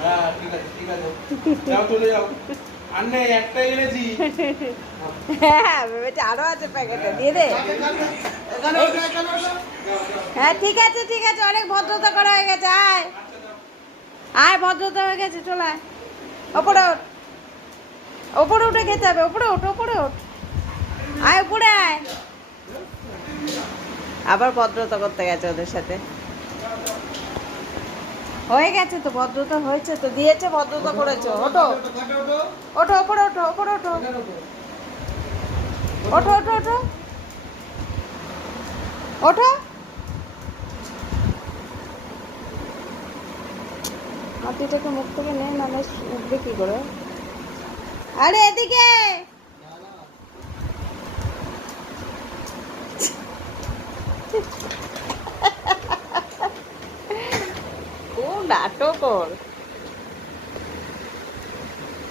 হ্যাঁ ঠিক আছে যাও চলে যাও। আর নেই একটাই এনেছি। হ্যাঁ ভেবেছি আরো আছে প্যাকেটে, দিয়ে দে। হ্যাঁ ঠিক আছে ঠিক আছে, অনেক ভদ্রতা করা হয়ে গেছে, আয় আয়, ভদ্রতা হয়ে গেছে, চলে আয়। ওপরে ওঠ, ওপরে উঠে খেতে হবে, ওপরে ওঠ, ওপরে ওঠ, আয় উপরে আয়। আবার ভদ্রতা করতে গেছে ওদের সাথে। হয়ে গেছে তো, ভদ্রতা হয়েছে তো, দিয়েছে, ভদ্রতা করেছো। ওঠো ওঠো, ওপরে ওঠো, ওপরে ওঠো, ওঠো ওঠো ওঠো ওঠো। মাটিটাকে মুখ থেকে নে, নাহলে উঠবে কি করে। আরে এদিকে ও নাটক ওর।